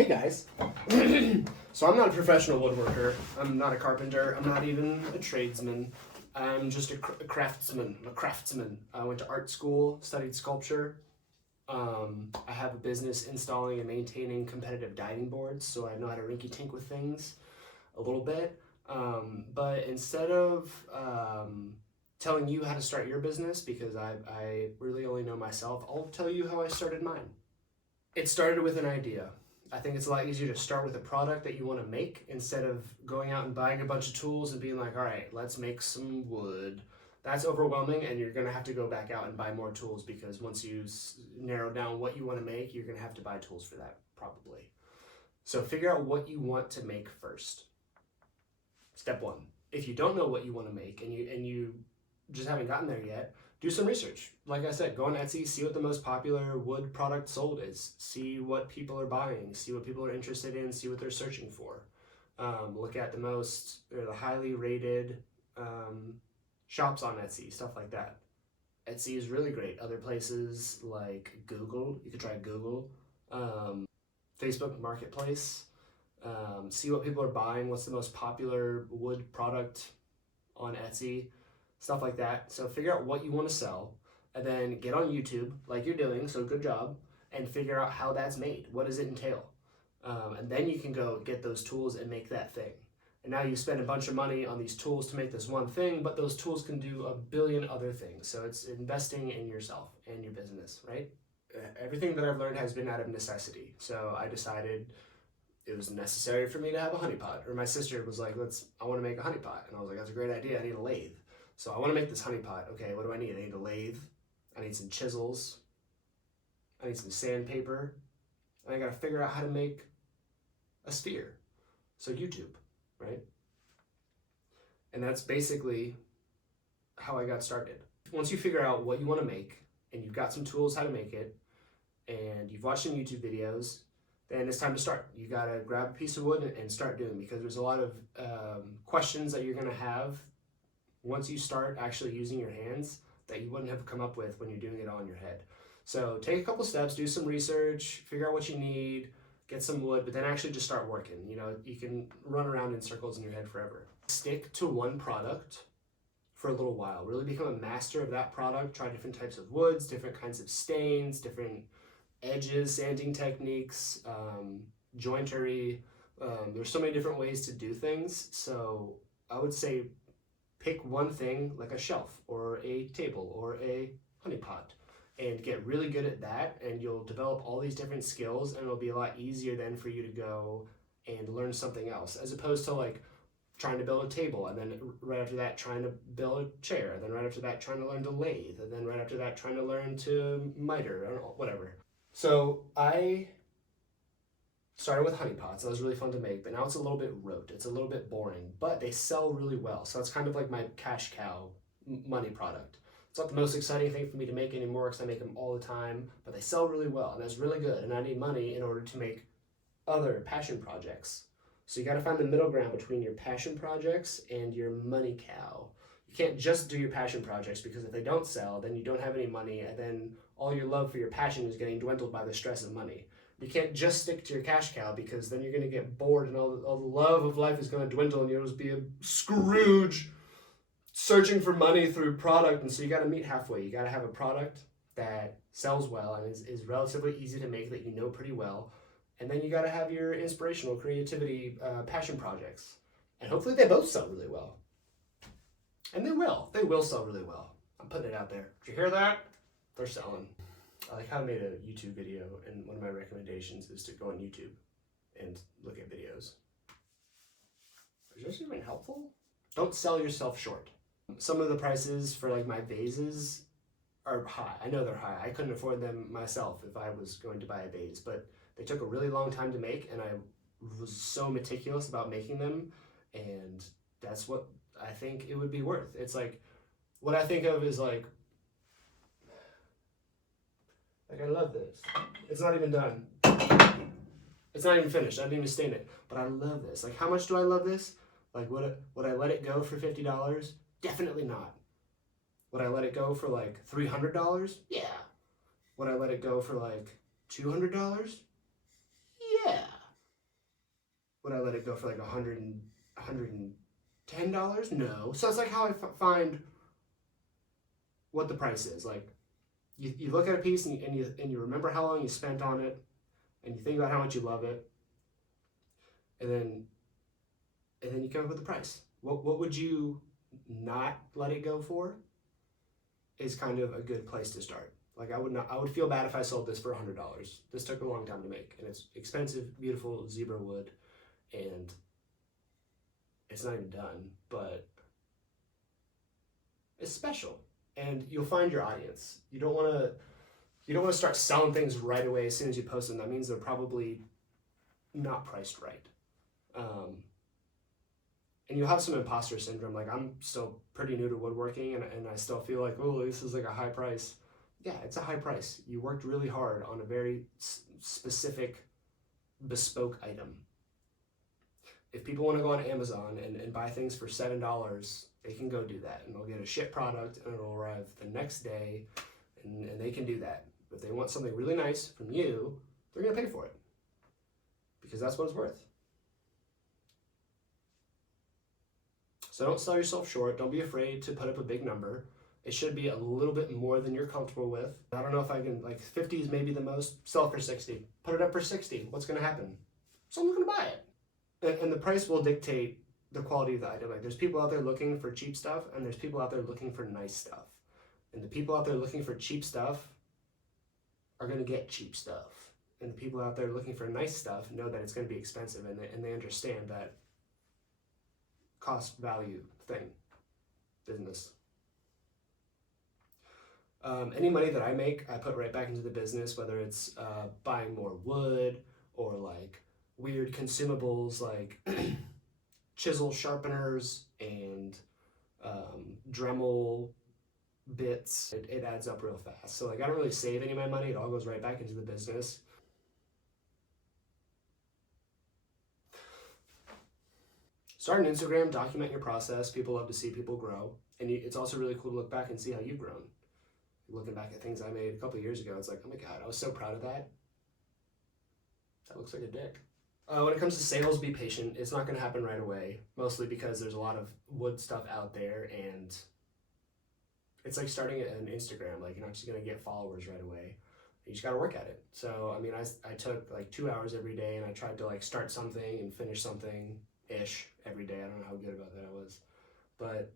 Hey guys. So I'm not a professional woodworker. I'm not a carpenter. I'm not even a tradesman. I'm just a craftsman. I'm a craftsman. I went to art school, studied sculpture. I have a business installing and maintaining competitive diving boards, so I know how to rinky-tink with things a little bit. But instead of telling you how to start your business, because I really only know myself, I'll tell you how I started mine. It started with an idea. I think it's a lot easier to start with a product that you want to make instead of going out and buying a bunch of tools and being like, all right, let's make some wood. That's overwhelming, and you're going to have to go back out and buy more tools because once you narrow down what you want to make, you're going to have to buy tools for that, probably. So figure out what you want to make first. Step one. If you don't know what you want to make and you just haven't gotten there yet, do some research. Like I said, go on Etsy, see what the most popular wood product sold is, see what people are buying, see what people are interested in, see what they're searching for. Look at the highly rated shops on Etsy, stuff like that. Etsy is really great. Other places like Google, you could try Google, Facebook Marketplace. See what people are buying, what's the most popular wood product on Etsy, stuff like that. So figure out what you want to sell, and then get on YouTube like you're doing, so good job, and figure out how that's made. What does it entail? And then you can go get those tools and make that thing. And now you spend a bunch of money on these tools to make this one thing, but those tools can do a billion other things. So it's investing in yourself and your business, right? Everything that I've learned has been out of necessity. So I decided it was necessary for me to have a honey pot. Or my sister was like, I want to make a honey pot. And I was like, that's a great idea. I need a lathe. So I want to make this honey pot. Okay, what do I need? I need a lathe. I need some chisels. I need some sandpaper. And I got to figure out how to make a sphere. So YouTube, right? And that's basically how I got started. Once you figure out what you want to make, and you've got some tools how to make it, and you've watched some YouTube videos, then it's time to start. You gotta grab a piece of wood and start doing, because there's a lot of questions that you're gonna have once you start actually using your hands that you wouldn't have come up with when you're doing it all in your head. So take a couple steps, do some research, figure out what you need, get some wood, but then actually just start working. You know, you can run around in circles in your head forever. Stick to one product for a little while. Really become a master of that product. Try different types of woods, different kinds of stains, different edges, sanding techniques, jointery. There's so many different ways to do things. So I would say pick one thing, like a shelf or a table or a honey pot, and get really good at that, and you'll develop all these different skills, and it'll be a lot easier then for you to go and learn something else, as opposed to like trying to build a table, and then right after that trying to build a chair, and then right after that trying to learn to lathe, and then right after that trying to learn to miter, or whatever. So I started with honey pots. That was really fun to make, but now it's a little bit rote. It's a little bit boring, but they sell really well. So that's kind of like my cash cow money product. It's not the most exciting thing for me to make anymore because I make them all the time, but they sell really well, and that's really good. And I need money in order to make other passion projects. So you got to find the middle ground between your passion projects and your money cow. You can't just do your passion projects, because if they don't sell, then you don't have any money, and then all your love for your passion is getting dwindled by the stress of money. You can't just stick to your cash cow, because then you're going to get bored, and all the love of life is going to dwindle, and you'll just be a Scrooge searching for money through product. And so you got to meet halfway. You got to have a product that sells well and is relatively easy to make, that you know pretty well. And then you got to have your inspirational creativity passion projects. And hopefully they both sell really well. And they will. They will sell really well. I'm putting it out there. Did you hear that? They're selling. I like how I made a YouTube video, and one of my recommendations is to go on YouTube and look at videos. Is this even helpful? Don't sell yourself short. Some of the prices for like my vases are high. I know they're high. I couldn't afford them myself if I was going to buy a vase, but they took a really long time to make, and I was so meticulous about making them, and that's what I think it would be worth. It's like, what I think of is like I love this. It's not even done. It's not even finished. I didn't even stain it, but I love this. Like, how much do I love this? Like, would I let it go for $50? Definitely not. Would I let it go for like $300? Yeah. Would I let it go for like $200? Yeah. would I let it go for like $110? No. So it's like how I find what the price is. Like you look at a piece and you remember how long you spent on it, and you think about how much you love it, and then you come up with the price. What would you not let it go for? Is kind of a good place to start. Like I would feel bad if I sold this for $100. This took a long time to make, and it's expensive, beautiful zebra wood, and it's not even done, but it's special. And you'll find your audience. You don't want to start selling things right away as soon as you post them. That means they're probably not priced right. And you'll have some imposter syndrome. Like I'm still pretty new to woodworking, and I still feel like, oh, this is like a high price. Yeah, it's a high price. You worked really hard on a very specific, bespoke item. If people want to go on Amazon and buy things for $7, they can go do that, and they'll get a shit product, and it'll arrive the next day, and they can do that. But if they want something really nice from you, they're going to pay for it, because that's what it's worth. So don't sell yourself short. Don't be afraid to put up a big number. It should be a little bit more than you're comfortable with. I don't know if I can, like 50 is maybe the most. Sell it for 60. Put it up for 60. What's going to happen? Someone's going to buy it. And the price will dictate the quality of the item. Like there's people out there looking for cheap stuff, and there's people out there looking for nice stuff. And the people out there looking for cheap stuff are going to get cheap stuff. And the people out there looking for nice stuff know that it's going to be expensive, and they understand that cost value thing, business. Any money that I make, I put right back into the business, whether it's buying more wood or like weird consumables like chisel sharpeners and Dremel bits. It adds up real fast. So like I don't really save any of my money. It all goes right back into the business. Start an Instagram, document your process. People love to see people grow. And it's also really cool to look back and see how you've grown. Looking back at things I made a couple of years ago, it's like, oh my God, I was so proud of that. That looks like a dick. When it comes to sales, be patient. It's not going to happen right away, mostly because there's a lot of wood stuff out there, and it's like starting an Instagram. Like, you're not just going to get followers right away. You just got to work at it. So, I mean, I took like 2 hours every day, and I tried to like start something and finish something-ish every day. I don't know how good about that I was. But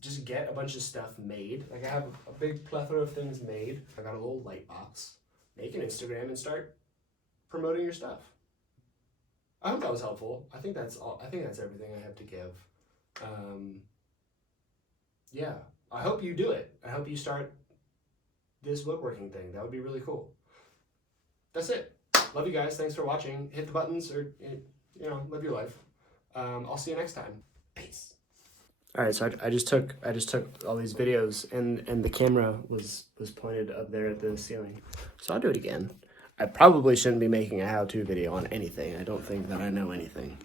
just get a bunch of stuff made. Like I have a big plethora of things made. I got a little light box. Make an Instagram and start promoting your stuff. I hope that was helpful. I think that's all. I think that's everything I have to give. Yeah, I hope you do it. I hope you start this woodworking thing. That would be really cool. That's it. Love you guys. Thanks for watching. Hit the buttons, or live your life. I'll see you next time. Peace. All right, so I just took all these videos, and the camera was pointed up there at the ceiling. So I'll do it again. I probably shouldn't be making a how-to video on anything. I don't think that I know anything.